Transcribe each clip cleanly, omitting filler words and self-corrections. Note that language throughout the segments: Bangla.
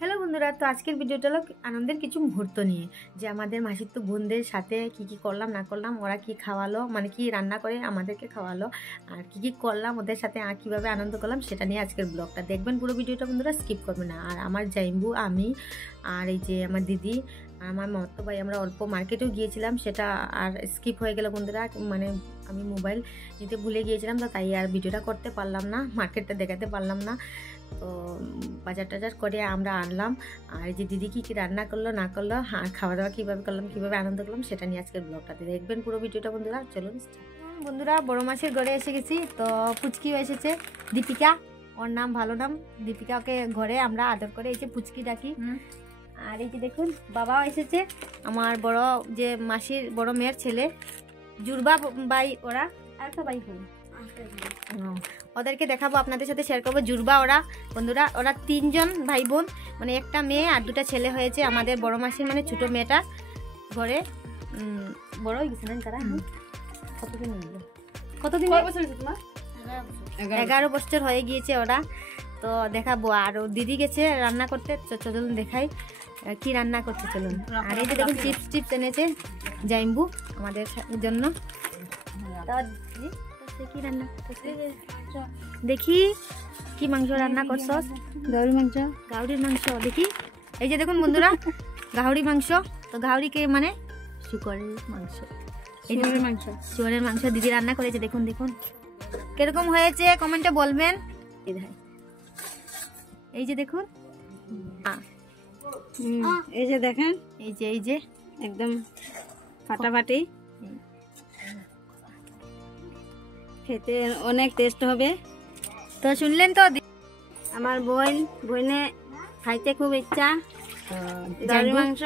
হ্যালো বন্ধুরা, তো আজকের ভিডিওটা হলো আনন্দের কিছু মুহূর্ত নিয়ে, যে আমাদের মাসির তো বোনদের সাথে কি করলাম না করলাম, ওরা কি খাওয়ালো, মানে কি রান্না করে আমাদেরকে খাওয়ালো, আর কি করলাম ওদের সাথে কীভাবে আনন্দ করলাম সেটা নিয়ে আজকের ব্লগটা দেখবেন। পুরো ভিডিওটা বন্ধুরা স্কিপ করবে না। আর আমার জাইম্বু, আমি আর এই যে আমার দিদি আর আমার মামাতো ভাই, আমরা অল্প মার্কেটেও গিয়েছিলাম, সেটা আর স্কিপ হয়ে গেল বন্ধুরা। মানে আমি মোবাইল নিতে ভুলে গিয়েছিলাম, তো তাই আর ভিডিওটা করতে পারলাম না, মার্কেটটা দেখাতে পারলাম না। তো বাজার টাজার করে আমরা আনলাম। আর এই যে দিদি কী রান্না করলো না করলো, আর খাওয়া দাওয়া কীভাবে করলাম, কীভাবে আনন্দ করলাম সেটা নিয়ে আজকের ব্লগটাতে দেখবেন পুরো ভিডিওটা বন্ধুরা। চলুন বন্ধুরা, বড় মাসের ঘরে এসে গেছি। তো পুচকিও এসেছে, দীপিকা ওর নাম, ভালো নাম দীপিকা। ওকে ঘরে আমরা আদর করে এই যে পুচকি ডাকি। আর এই যে দেখুন বাবাও এসেছে, আমার বড় যে মাসির বড় মেয়ের ছেলে জুরবা ভাই, ওরা আর একটা ভাই হল, ওদেরকে দেখাবো, আপনাদের সাথে শেয়ার করবো। জুরবা ওরা বন্ধুরা, ওরা 3 জন ভাই বোন, মানে একটা মেয়ে আর 2টা ছেলে হয়েছে আমাদের বড় মাসির, মানে ছোট মেয়েটা ঘরে বড় হয়ে গেছে না তারা। কতদিন 11 বছর হয়ে গিয়েছে ওরা। তো দেখাবো। আর দিদি গেছে রান্না করতে, চলুন দেখাই কি রান্না করতে চলুন। আর এই যে দেখুন চিপস এনেছে জাইম্বু আমাদের জন্য। কি রান্না দেখি, কি মাংস রান্না করছো? গাহরির মাংস দেখি। এই যে দেখুন বন্ধুরা, গাহরি মাংস। তো গাহরিকে মানে শুকরের মাংস, শুকরের মাংস দিদি রান্না করেছে। দেখুন দেখুন কিরকম হয়েছে, কমেন্টে বলবেন। এই যে দেখুন, এই যে দেখেন, এই যে একদম ফাটাফাটি, খেতে অনেক টেস্ট হবে। তো শুনলেন তো, আমার বোনে খাইতে খুব ইচ্ছা গাড়ির মাংস,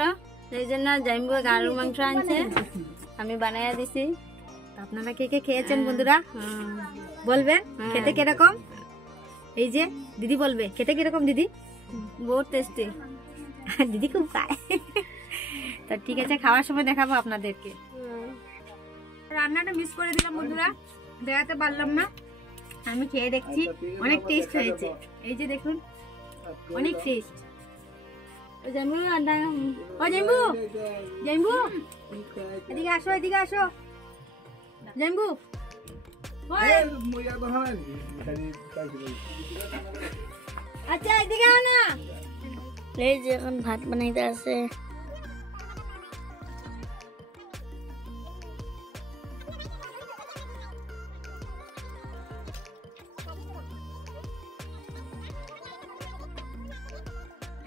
সেই জন্য জাইম্বু গাড়ির মাংস আনছে, আমি বানাইয়া দিছি। আপনারা কে কে খেয়েছেন বন্ধুরা বলবেন খেতে কিরকম। এই যে দিদি বলবে খেতে কিরকম। দিদি বহুত টেস্টি, দিদি খুব খায়। তো ঠিক আছে, খাওয়ার সময় দেখাবো আপনাদেরকে। রান্নাটা মিস করে দিলাম বন্ধুরা, দেখাতে পারলাম না। আমি খেয়ে দেখছি, অনেক টেস্ট হয়েছে। এই যে দেখুন, অনেক টেস্ট। জাইম্বু এদিকে আসো, এদিকে আসো জাইম্বু। আচ্ছা এদিকে আও না। এই যে এখন ভাত বানাইতে আছে।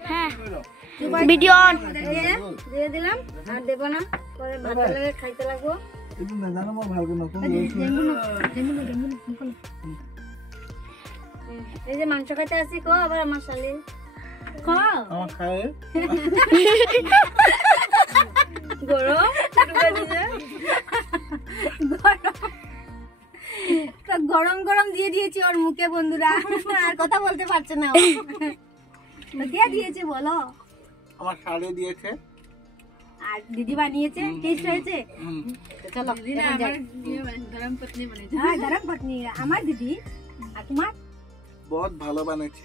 হ্যাঁ, ভিডিও দিয়ে দিলাম, আর দেবো না, পরে ভাত লাগে খাইতে লাগবো। এই যে মাংস খাইতে আসি, কো আবার আমার শালি গরম গরম দিয়ে দিয়েছি ওর মুখে বন্ধুরা, আর কথা বলতে পারছে না। কে দিয়েছে বলো? আমার শালি দিয়েছে, আর দিদি বানিয়েছে। টেস্ট হয়েছে? চলো গরম পত্নী বানিয়েছে। হ্যাঁ, গরম পত্নী আমার দিদি। আর তোমার? বহুত ভালো বানিয়েছে।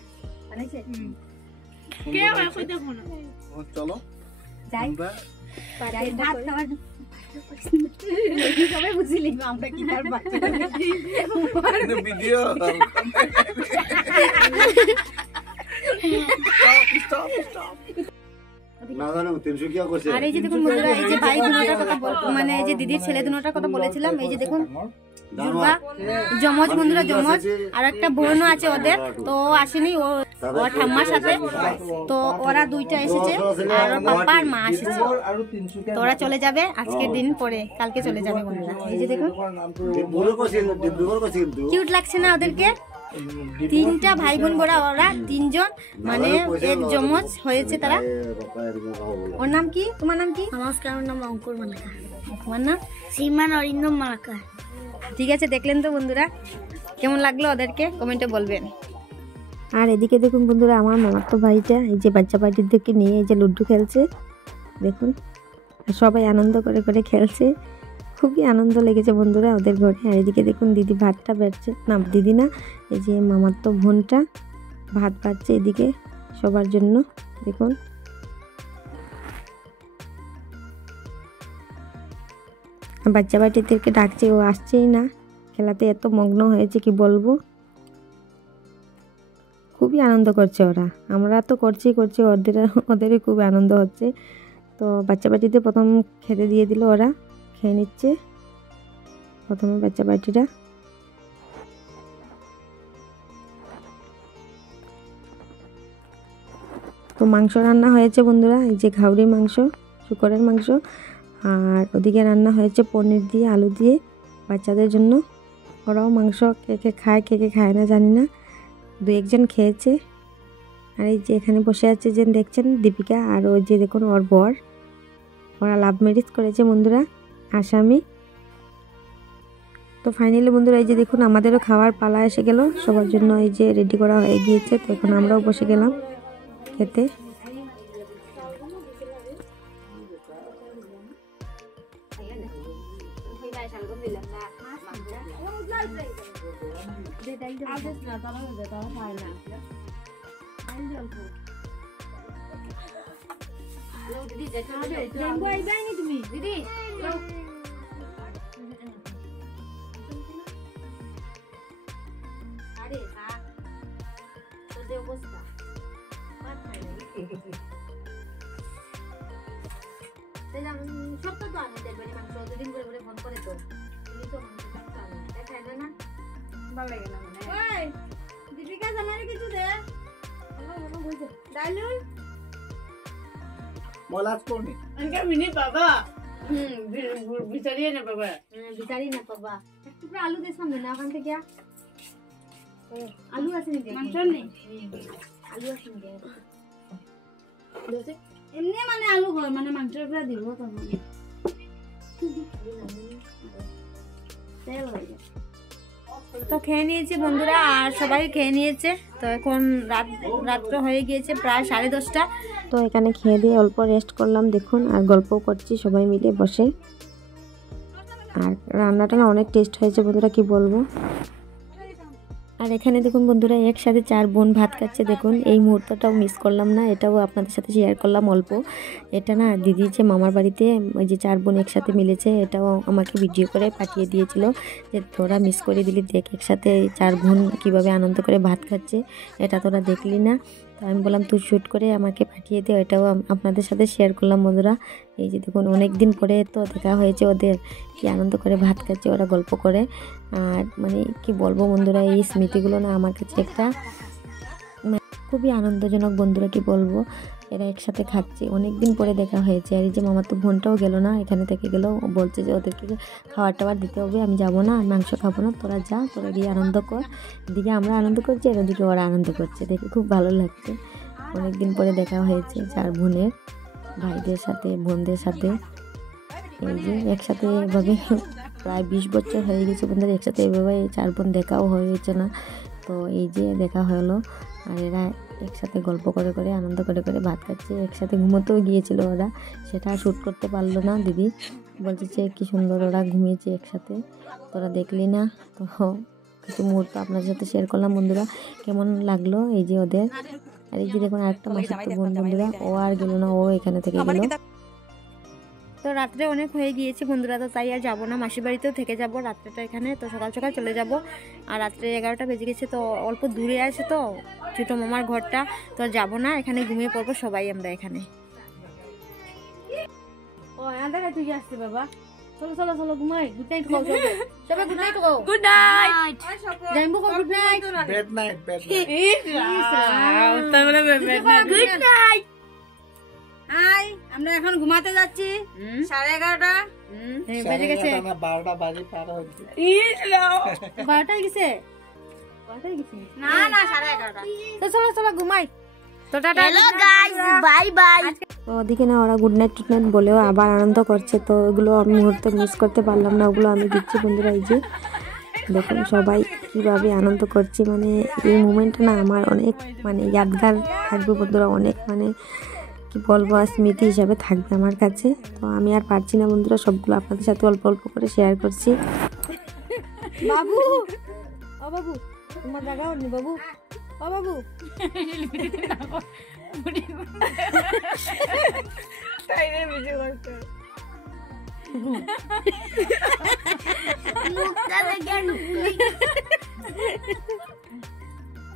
কে আমার কই দেখো না। চলো যাই ভাত খাওয়ার। সবাই বুঝলি আমরা কি আর বাচ্চা ভিডিও। আর এই যে দেখুন বন্ধুরা, এই যে ভাই দুটার কথা মানে এই যে দিদির ছেলে দুটার কথা বলেছিলাম। এই যে দেখুন জমজ বন্ধুরা, জমজ। আর একটা বোনও আছে ওদের, তো আসেনি, ও ঠাম্মার সাথে। তো ওরা 2টা এসেছে, আর ওর পাপা আর মা এসেছে। তো ওরা চলে যাবে আজকের দিন, পরে কালকে চলে যাবে বন্ধুরা। এই যে দেখুন কিউট লাগছে না ওদেরকে? 3টা ভাই বোন বড়া, ওরা 3 জন, মানে এক জমজ হয়েছে তারা। ওর নাম কি, তোমার নাম কি? নমস্কার, আমার নাম অঙ্কুর মালাকা। তোমার নাম? সীমান অরিন্দম মালাকা। ঠিক আছে, দেখলেন তো বন্ধুরা, কেমন লাগলো ওদেরকে কমেন্টে বলবেন। আর এদিকে দেখুন বন্ধুরা, আমার মামাতো ভাইটা এই যে বাচ্চা পার্টিদেরকে নিয়ে এই যে লুডু খেলছে। দেখুন সবাই আনন্দ করে করে খেলছে, খুবই আনন্দ লেগেছে বন্ধুরা ওদের ঘরে। আর এদিকে দেখুন দিদি ভাতটা বাড়ছে, না দিদি না, এই যে মামাতো বোনটা ভাত বাড়ছে এদিকে। সবার জন্য। দেখুন বাচ্চা বাটিদেরকে ডাকছে, ও আসছেই না, খেলাতে এত মগ্ন হয়েছে কি বলবো। খুবই আনন্দ করছে ওরা, আমরা তো করছি ওদেরই খুব আনন্দ হচ্ছে। তো বাচ্চা বাটিতে প্রথম খেতে দিয়ে দিল, ওরা খেয়ে নিচ্ছে প্রথমে বাচ্চা বাটিরা। তো মাংস রান্না হয়েছে বন্ধুরা, এই যে ঘাউরি মাংস, শূকরের মাংস, আর ওদিকে রান্না হয়েছে পনির দিয়ে আলু দিয়ে বাচ্চাদের জন্য। ওরাও মাংস কে কে খায় কে কে খায় না জানি না, দু একজন খেয়েছে। আর এই যে এখানে বসে আছে যে দেখছেন দীপিকা, আর ওই যে দেখুন ওর বর, ওরা লাভ ম্যারেজ করেছে বন্ধুরা, আসামি। তো ফাইনালি বন্ধুরা এই যে দেখুন আমাদেরও খাওয়ার পালা এসে গেল, সবার জন্য এই যে রেডি করা হয়ে গিয়েছে। তো এখন আমরাও বসে গেলাম খেতে। সপ্তাহ তো আনে দেখবেন মাংস, দুদিন করে করে ফোন করে তো তুমি তো মাংস আনে দেখায় না, ভালো লাগে না মানে। ওই দীপিকা জামারে কিছু দে, আমার মনে হইছে ডাইলুই মলাজ কোনি আনকা মিনি বাবা বিচারিয়ে না বাবা, বিচারি না বাবা। একটু করে আলু দিয়ে সামনে না ওখান থেকে আলু আছে নি, মাংস নেই, আলু আছে নি এমনি মানে আলু হয় মানে মাংসের উপরে দিব তখন তেল হয়ে যায়। তো খেয়ে নিয়েছি বন্ধুরা, আর সবাই খেয়ে নিয়েছে। তো এখন রাত্র হয়ে গিয়েছে প্রায় 10:30। তো এখানে খেয়ে দিয়ে অল্প রেস্ট করলাম দেখুন, আর গল্প করছি সবাই মিলে বসে। আর রান্নাটা না অনেক টেস্ট হয়েছে বন্ধুরা, কি বলবো। আর এখানে দেখুন বন্ধুরা একসাথে 4 বোন ভাত খাচ্ছে দেখুন, এই মুহূর্তটাও মিস করলাম না, এটাও আপনাদের সাথে শেয়ার করলাম অল্প। এটা না দিদি যে মামার বাড়িতে ওই যে 4 বোন একসাথে মিলেছে, এটাও আমাকে ভিডিও করে পাঠিয়ে দিয়েছিল যে তোরা মিস করে দিলি, দেখ একসাথে 4 বোন কীভাবে আনন্দ করে ভাত খাচ্ছে, এটা তোরা দেখলি না। তো আমি বললাম তুই শ্যুট করে আমাকে পাঠিয়ে দে, এটাও আপনাদের সাথে শেয়ার করলাম বন্ধুরা। এই যে দেখুন অনেক দিন পরে তো দেখা হয়েছে ওদের, কি আনন্দ করে ভাত খাচ্ছে ওরা গল্প করে। আর মানে কি বলবো বন্ধুরা, এই স্মৃতিগুলো না আমার কাছে একটা খুবই আনন্দজনক বন্ধুরা, কি বলবো। এরা একসাথে খাচ্ছে, অনেক দিন পরে দেখা হয়েছে। আর এই যে মামার তো বোনটাও গেল না, এখানে থেকে গেল, বলছে যে ওদেরকে খাবার টাবার দিতে হবে, আমি যাবো না, আর মাংস খাবো না, তোরা যা, তোরা গিয়ে আনন্দ কর। এদিকে আমরা আনন্দ করছি আর ওদিকে ওরা আনন্দ করছে, দেখে খুব ভালো লাগছে। অনেক দিন পরে দেখা হয়েছে 4 বোনের, ভাইদের সাথে বোনদের সাথে। এই যে একসাথে এভাবে প্রায় 20 বছর হয়ে গেছে বন্ধুরা, একসাথে এভাবে 4 বোন দেখাও হয়েছে না। তো এই যে দেখা হলো, আর এরা একসাথে গল্প করে করে আনন্দ করে করে ভাত খাচ্ছে। একসাথে ঘুমোতেও গিয়েছিল ওরা, সেটা শ্যুট করতে পারলো না দিদি, বলছে যে কী সুন্দর ওরা ঘুমিয়েছে একসাথে, তোরা দেখলি না। তো কিছু মুহূর্ত আপনাদের সাথে শেয়ার করলাম বন্ধুরা, কেমন লাগলো এই যে ওদের। আর এই যে দেখুন আরেকটা মাসির তো বোন বন্ধুরা, ও আর গেল না, ও এখানে থেকে গেল। তো রাত্রে অনেক হয়ে গিয়েছে বন্ধুরা, তো তাই আর যাবো না, মাসির বাড়িতেও থেকে যাব রাত্রেটা এখানে। তো সকাল সকাল চলে যাব। আর রাত্রে 11টা বেজে গেছে, তো অল্প দূরে আছে তো ছোটো মামার ঘরটা, তো যাবো না, এখানে ঘুমিয়ে পড়বো সবাই আমরা এখানে। ও আন্দা তুই আসছে বাবা, চলো চলো চলো ঘুমাই, গুড নাইট খাও সবাই গুড নাইট গো, গুড নাইট জানবো good night, bed night good night. Hi, আমরা এখন ঘুমাতে যাচ্ছি 11:30 বেজে গেছে, 12টা বাজে পার হচ্ছে। 12টায় গেছে, না না 11:30। তো চলো চলো ঘুমাই। তো tata, hello guys, bye bye. তো ওদিকে না ওরা গুড নাইট টুড নাইট বলেও আবার আনন্দ করছে, তো ওগুলো আমি মুহূর্তে মিস করতে পারলাম না, ওগুলো আমি দিচ্ছি বন্ধুরা। এই যে দেখুন সবাই কীভাবে আনন্দ করছে, মানে এই মুমেন্টটা না আমার অনেক মানে ইয়াদগার থাকবে বন্ধুরা, অনেক মানে কি বলবো, স্মৃতি হিসাবে থাকবে আমার কাছে। তো আমি আর পারছি না বন্ধুরা, সবগুলো আপনাদের সাথে অল্প অল্প করে শেয়ার করছি। বাবু, ও বাবু তোমার জায়গা নি বাবু, ও বাবু তাইরে ভিডিও করতে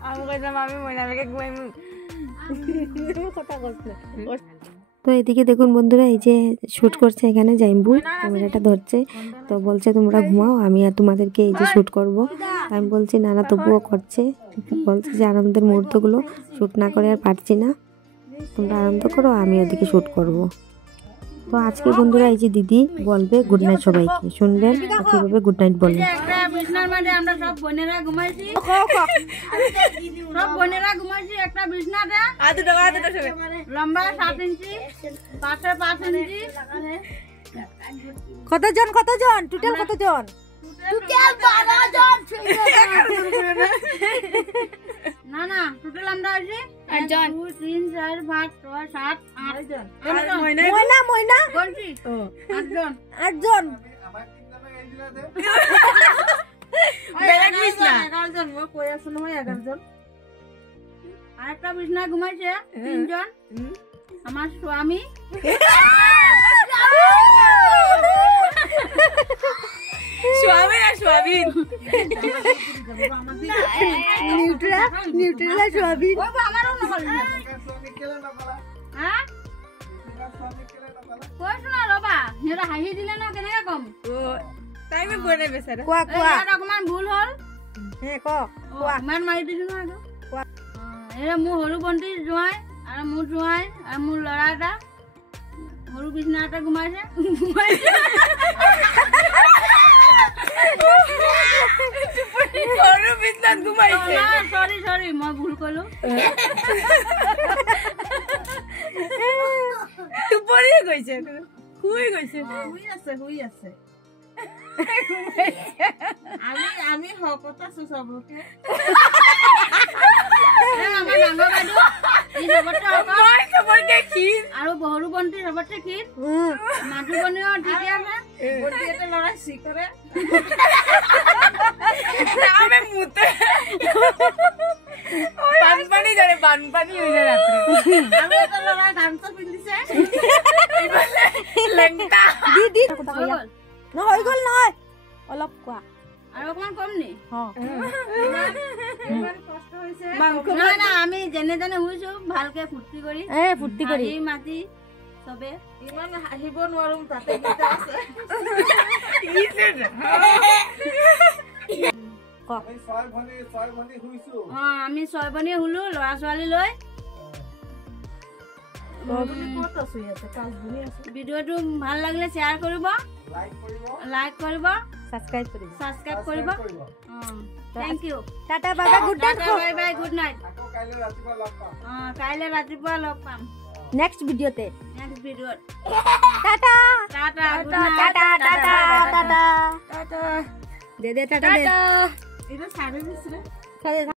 আমি কইতাম আমি মইনাকে ঘুমাই কথা কইছ তো এদিকে দেখুন বন্ধুরা, এই যে শ্যুট করছে এখানে জাইম্বু, ক্যামেরাটা ধরছে। তো বলছে তোমরা ঘুমাও, আমি আর তোমাদেরকে এই যে শ্যুট করব। আমি বলছি না না, তবুও করছে। বলছে যে আনন্দের মুহূর্তগুলো শ্যুট না করে আর পারছি না, তোমরা আনন্দ করো, আমি ওদিকে শ্যুট করব। তো আজকে বন্ধুরা এই যে দিদি বলবে গুড নাইট সবাইকে, শুনবেন কিভাবে গুড নাইট বলে। একটা বিছনার মধ্যে আমরা সব বোনেরা ঘুমাইছি, সব বোনেরা ঘুমাইছি একটা বিছনাতে। লম্বা 7 ইঞ্চি, পাশে 5 ইঞ্চি। কতজন টোটাল কতজন? টোটাল 12 জন। না না, টোটাল আমরা আছি 1 2 3 4 5 6 7 8 জন। ময়না বলছি 8 জন। 8 জন। বেলেগ বিছনা 11 জন। মই কই আছো নহয় 11 জন। আরেকটা বিছনা ঘুমাইছে 3 জন। আমার স্বামী, নিউট্রেলা সোয়াবিন। আমারও নকল হ্যাঁ কৈছো না ৰবা, সিহঁতে হাঁহি দিলে ন, কেনেকে কম? কোৱা ইয়াত অকমান ভুল হ'ল, কোৱা ইমান মাৰি দিছো ন। এইটো মোৰ সৰু ভণ্টি জোঁৱাই আৰু মোৰ জোঁৱাই আৰু মোৰ ল'ৰা এটা সৰু বিছনা এটা ঘুমাইছে। সৰি মই ভুল কলো। টোপনিয়ে গৈছে, শুই গৈছে, শুই আছে। আমি শকত আছো চবকে। আমাৰ ডাঙৰ বাইদেউ চবতকে ক্ষীণ আৰু সৰু ভণ্টি চবতকে ক্ষীণ। মাজু বনিও ঠিকে আছে। ভণ্টি এটা ল'ৰাই চি কৰে। বানপানী জানে, বানপানী হৈ যায় ৰাত্ৰি। আৰু এটা ল'ৰাই গামছা পিন্ধিছে। লেংটা দি হৈ গ'ল। নহয় অলপ কোৱা আৰু অকমান কম নি? মাংস নাই নাই, আমি যেনে তেনে শুইছো ভালকে ফূৰ্তি কৰি হাঁহি মাতি চবে। ইমান হাঁহিব নোৱাৰো, তাতে আমি 6 ভনীয়ে শুলো, ল'ৰা ছোৱালী লৈ। ভিডিঅ'টো ভাল লাগিলে শ্বেয়াৰ কৰিব, লাইক কৰিব, ছাবস্ক্ৰাইব কৰিব। Thank you. Tata bye bye, good night. Bye bye, good night. কাইলৈ ৰাতিপুৱা লগ পাম নেক্সট ভিডিঅ'তে। নেক্সট ভিডিঅ'ত। Tata tata, good tata night. Tata tata tata দে টাটা দে। এইটো চাই দিছিলে।